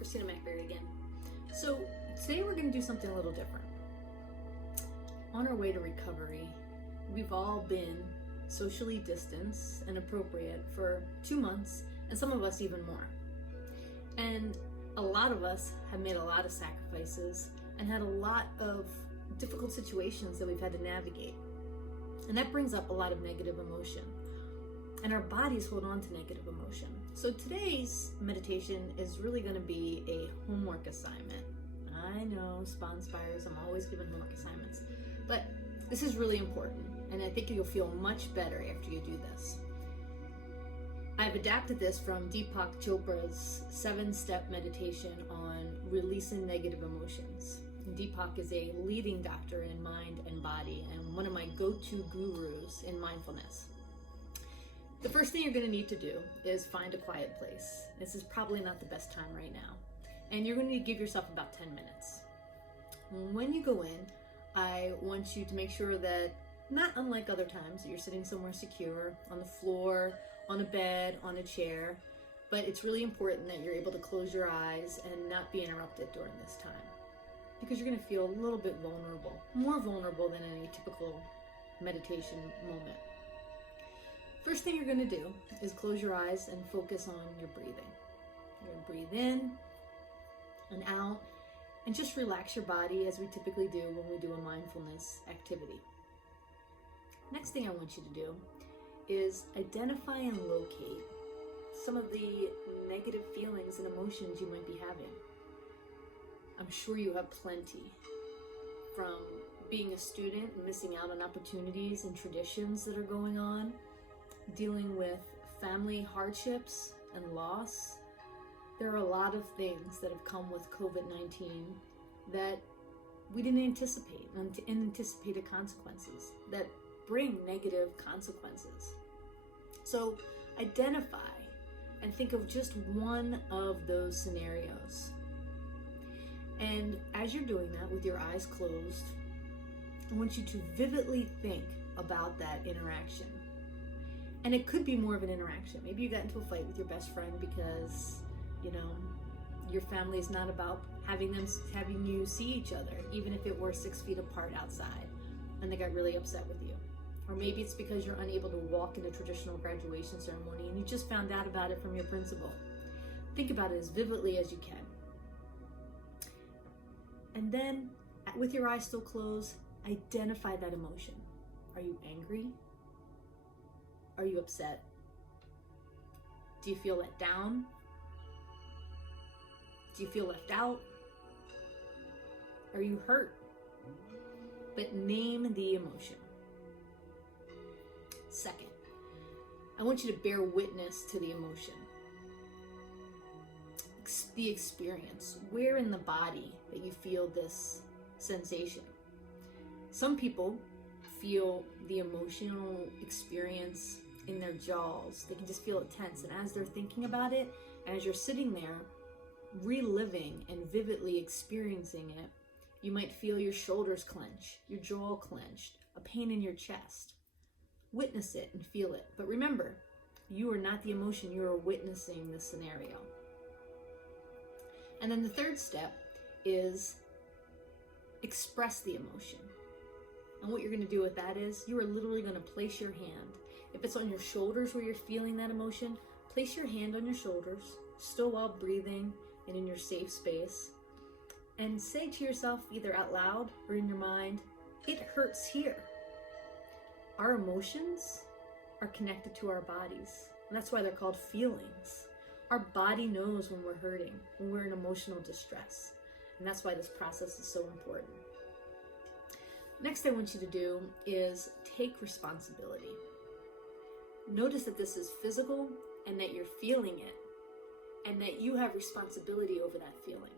again. So today we're going to do something a little different. On our way to recovery, we've all been socially distanced and appropriate for 2 months, and some of us even more. And a lot of us have made a lot of sacrifices and had a lot of difficult situations that we've had to navigate. And that brings up a lot of negative emotion. And our bodies hold on to negative emotion. So today's meditation is really going to be a homework assignment. I know, Spa-inspires, I'm always giving homework assignments. But this is really important, and I think you'll feel much better after you do this. I've adapted this from Deepak Chopra's 7-step meditation on releasing negative emotions. Deepak is a leading doctor in mind and body, and one of my go-to gurus in mindfulness. The first thing you're going to need to do is find a quiet place. This is probably not the best time right now. And you're going to need to give yourself about 10 minutes. When you go in, I want you to make sure that, not unlike other times, that you're sitting somewhere secure, on the floor, on a bed, on a chair. But it's really important that you're able to close your eyes and not be interrupted during this time. Because you're going to feel a little bit vulnerable, more vulnerable than any typical meditation moment. First thing you're going to do is close your eyes and focus on your breathing. You're going to breathe in and out, and just relax your body as we typically do when we do a mindfulness activity. Next thing I want you to do is identify and locate some of the negative feelings and emotions you might be having. I'm sure you have plenty, from being a student and missing out on opportunities and traditions that are going on, dealing with family hardships and loss. There are a lot of things that have come with COVID-19 that we didn't anticipate, and unanticipated consequences that bring negative consequences. So identify and think of just one of those scenarios. And as you're doing that with your eyes closed, I want you to vividly think about that interaction. And it could be more of an interaction. Maybe you got into a fight with your best friend because, your family is not about having you see each other, even if it were 6 feet apart outside, and they got really upset with you. Or maybe it's because you're unable to walk in a traditional graduation ceremony and you just found out about it from your principal. Think about it as vividly as you can. And then, with your eyes still closed, identify that emotion. Are you angry? Are you upset? Do you feel let down? Do you feel left out? Are you hurt? But name the emotion. Second, I want you to bear witness to the emotion. The experience. Where in the body that you feel this sensation? Some people feel the emotional experience in their jaws. They can just feel it tense. And as they're thinking about it, as you're sitting there, reliving and vividly experiencing it, you might feel your shoulders clench, your jaw clenched, a pain in your chest. Witness it and feel it. But remember, you are not the emotion, you are witnessing the scenario. And then the third step is express the emotion. And what you're going to do with that is you are literally going to place your hand. If it's on your shoulders where you're feeling that emotion, place your hand on your shoulders, still while breathing and in your safe space, and say to yourself, either out loud or in your mind, it hurts here. Our emotions are connected to our bodies, and that's why they're called feelings. Our body knows when we're hurting, when we're in emotional distress, and that's why this process is so important. Next, I want you to do is take responsibility. Notice that this is physical and that you're feeling it, and that you have responsibility over that feeling.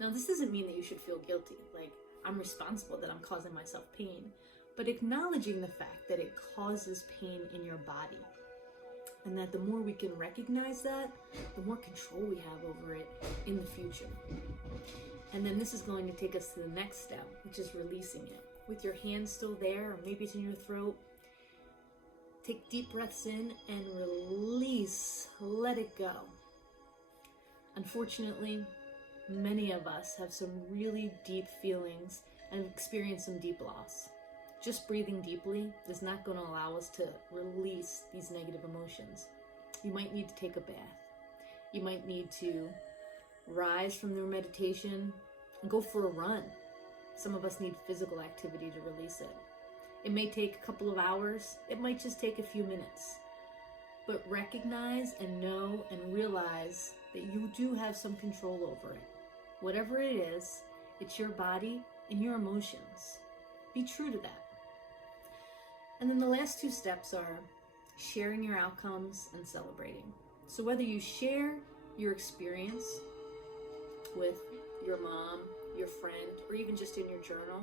Now, this doesn't mean that you should feel guilty, like I'm responsible that I'm causing myself pain, but acknowledging the fact that it causes pain in your body. And that the more we can recognize that, the more control we have over it in the future. And then this is going to take us to the next step, which is releasing it. With your hands still there, or maybe it's in your throat, take deep breaths in and release. Let it go. Unfortunately, many of us have some really deep feelings and experience some deep loss. Just breathing deeply is not going to allow us to release these negative emotions. You might need to take a bath. You might need to rise from your meditation and go for a run. Some of us need physical activity to release it. It may take a couple of hours. It might just take a few minutes. But recognize and know and realize that you do have some control over it. Whatever it is, it's your body and your emotions. Be true to that. And then the last two steps are sharing your outcomes and celebrating. So whether you share your experience with your mom, your friend, or even just in your journal,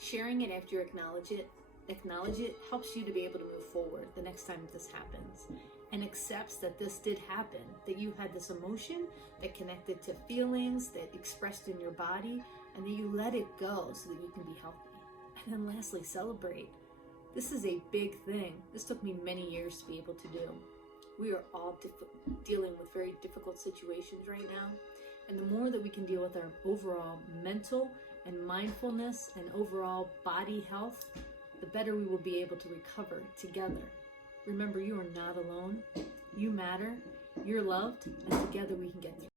sharing it after you acknowledge it helps you to be able to move forward the next time this happens, and accepts that this did happen, that you had this emotion that connected to feelings that expressed in your body, and that you let it go so that you can be healthy. And then lastly, celebrate. This is a big thing. This took me many years to be able to do. We are all dealing with very difficult situations right now. And the more that we can deal with our overall mental and mindfulness and overall body health, the better we will be able to recover together. Remember, you are not alone. You matter. You're loved. And together we can get through.